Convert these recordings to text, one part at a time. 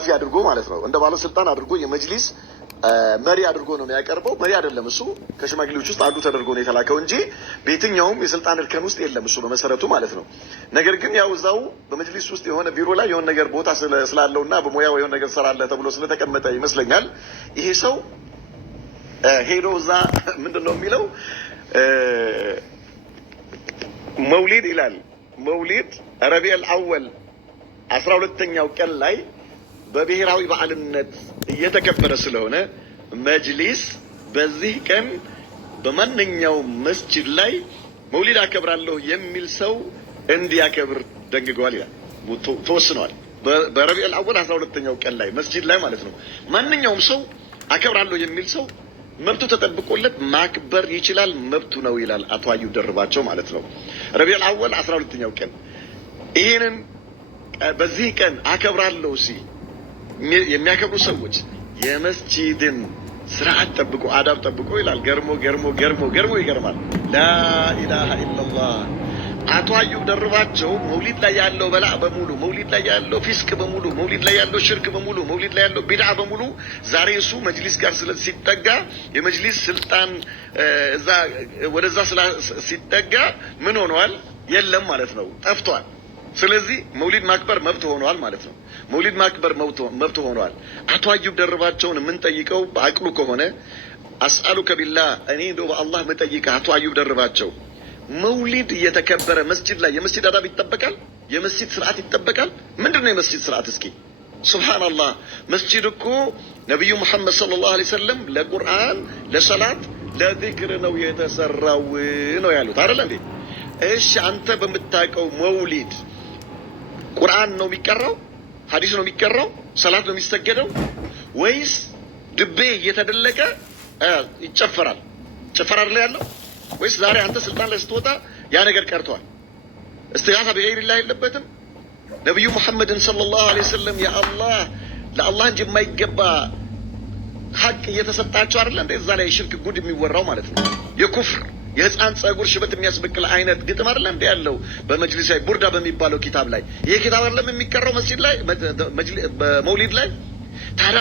ፊ አድርጎ ማለት ነው እንደ ባለስልጣን አድርጎ የመጅሊስ መሪ አድርጎ ነው የሚያቀርበው። መሪ አይደለም እሱ፣ ከሽማግሌዎች ውስጥ አንዱ ተደርጎ ነው የተላከው እንጂ በየትኛውም የስልጣን እርከን ውስጥ የለም እሱ በመሰረቱ ማለት ነው። ነገር ግን ያው እዛው በመጅሊስ ውስጥ የሆነ ቢሮ ላይ የሆነ ነገር ቦታ ስላለውና በሙያው የሆነ ነገር ሰራለ ተብሎ ስለተቀመጠ ይመስለኛል ይሄ ሰው ሄዶ እዛ ምንድነው የሚለው መውሊድ ይላል። መውሊድ ረቢዑል አወል 12ኛው ቀን ላይ በብሔራዊ በዓልነት እየተከበረ ስለሆነ መጅሊስ በዚህ ቀን በማንኛውም መስጂድ ላይ መውሊድ አከብራለሁ የሚል ሰው እንዲያከብር ደንግጓል ይላል፣ ተወስኗል። በረቢዑል አወል 12ኛው ቀን ላይ መስጂድ ላይ ማለት ነው። ማንኛውም ሰው አከብራለሁ የሚል ሰው መብቱ ተጠብቆለት ማክበር ይችላል፣ መብቱ ነው ይላል አቶ አዩብ ደርባቸው ማለት ነው። ረቢዑል አወል 12ኛው ቀን ይሄንን በዚህ ቀን አከብራለሁ ሲል የሚያከብሩ ሰዎች የመስጂድን ስርዓት ጠብቆ አዳብ ጠብቆ ይላል። ገርሞ ይገርማል። ላኢላሃ ኢላላህ። አቶ አዩብ ደርባቸው መውሊድ ላይ ያለው በላዕ በሙሉ፣ መውሊድ ላይ ያለው ፊስቅ በሙሉ፣ መውሊድ ላይ ያለው ሽርክ በሙሉ፣ መውሊድ ላይ ያለው ቢድዓ በሙሉ ዛሬ እሱ መጅሊስ ጋር ሲጠጋ የመጅሊስ ስልጣን እዛ ወደዛ ሲጠጋ ምን ሆነዋል? የለም ማለት ነው፣ ጠፍቷል። ስለዚህ መውሊድ ማክበር መብት ሆኗል ማለት ነው። መውሊድ ማክበር መብት ሆኗል። አቶ አዩብ ደርባቸውን የምንጠይቀው በአቅሉ ከሆነ አስአሉከ ቢላህ፣ እኔ እንደው በአላህ የምጠይቅህ አቶ አዩብ ደርባቸው መውሊድ እየተከበረ መስጂድ ላይ የመስጂድ አዳብ ይጠበቃል? የመስጂድ ስርዓት ይጠበቃል? ምንድነው የመስጂድ ስርዓት? እስኪ ሱብሃንአላህ። መስጂድ እኮ ነብዩ መሐመድ ሰለላሁ ዐለይሂ ወሰለም ለቁርአን፣ ለሰላት፣ ለዚክር ነው የተሰራው ነው ያሉት አይደል እንዴ? እሺ አንተ በምታውቀው መውሊድ ቁርአን ነው የሚቀራው? ሐዲስ ነው የሚቀራው? ሰላት ነው የሚሰገደው? ወይስ ድቤ እየተደለቀ ይጨፈራል? ጭፈራር ላይ ያለው ወይስ ዛሬ አንተ ስልጣን ላይ ስትወጣ ያ ነገር ቀርቷል? እስትጋሳ በገይሪላህ የለበትም? ነብዩ መሐመድን ሰለላሁ ዐለይሂ ወሰለም የአላህ ለአላህ እንጂ የማይገባ ሐቅ እየተሰጣቸው አይደል እንዴ? እዛ ላይ ሽርክ ጉድ የሚወራው ማለት ነው። የኩፍር የህፃን ጸጉር ሽበት የሚያስበቅል አይነት ግጥም አይደል እንዴ ያለው በመጅሊስ ላይ ቡርዳ በሚባለው ኪታብ ላይ። ይሄ ኪታብ አይደለም የሚቀረው መስጂድ ላይ በመውሊድ ላይ። ታዲያ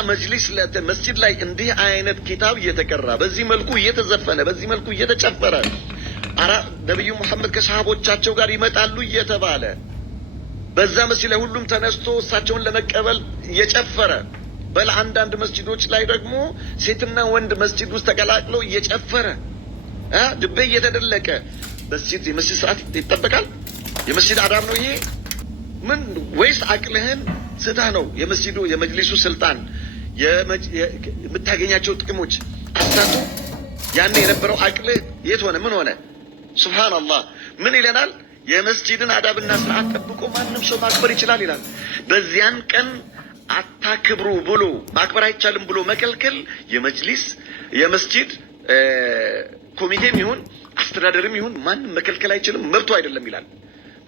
መስጂድ ላይ እንዲህ አይነት ኪታብ እየተቀራ በዚህ መልኩ እየተዘፈነ በዚህ መልኩ እየተጨፈረ ነብዩ መሐመድ ከሰሃቦቻቸው ጋር ይመጣሉ እየተባለ በዛ መስጂድ ላይ ሁሉም ተነስቶ እሳቸውን ለመቀበል እየጨፈረ በል አንዳንድ መስጂዶች ላይ ደግሞ ሴትና ወንድ መስጂድ ውስጥ ተቀላቅለው እየጨፈረ ድቤ እየተደለቀ የመስጂድ ስርዓት ይጠበቃል? የመስጂድ አዳብ ነው ይሄ? ምን ወይስ አቅልህን ስተህ ነው የመስጂዱ የመጅሊሱ ስልጣን የምታገኛቸው ጥቅሞች አሳቱ? ያኔ የነበረው አቅልህ የት ሆነ? ምን ሆነ? ሱብሃንአላህ። ምን ይለናል? የመስጂድን አዳብና ስርዓት ጠብቆ ማንም ሰው ማክበር ይችላል ይላል። በዚያን ቀን አታክብሩ ብሎ ማክበር አይቻልም ብሎ መከልከል የመስጂድ ኮሚቴም ይሁን አስተዳደርም ይሁን ማንም መከልከል አይችልም፣ መብቱ አይደለም ይላል።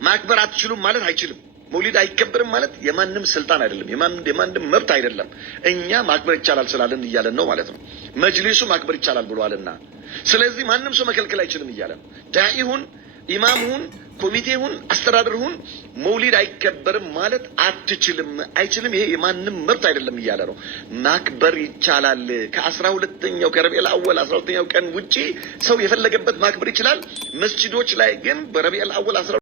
ማክበር አትችሉም ማለት አይችልም። መውሊድ አይከበርም ማለት የማንም ስልጣን አይደለም፣ የማንም መብት አይደለም። እኛ ማክበር ይቻላል ስላለን እያለን ነው ማለት ነው። መጅሊሱ ማክበር ይቻላል ብሏልና፣ ስለዚህ ማንም ሰው መከልከል አይችልም እያለን ዳኢሁን፣ ኢማምሁን፣ ኮሚቴሁን፣ አስተዳደርሁን መውሊድ አይከበርም ማለት አትችልም፣ አይችልም፣ ይሄ የማንም መብት አይደለም እያለ ነው። ማክበር ይቻላል። ከ12ኛው ከረቢዑል አወል 12ኛው ቀን ውጪ ሰው የፈለገበት ማክበር ይችላል። መስጂዶች ላይ ግን በረቢዑል አወል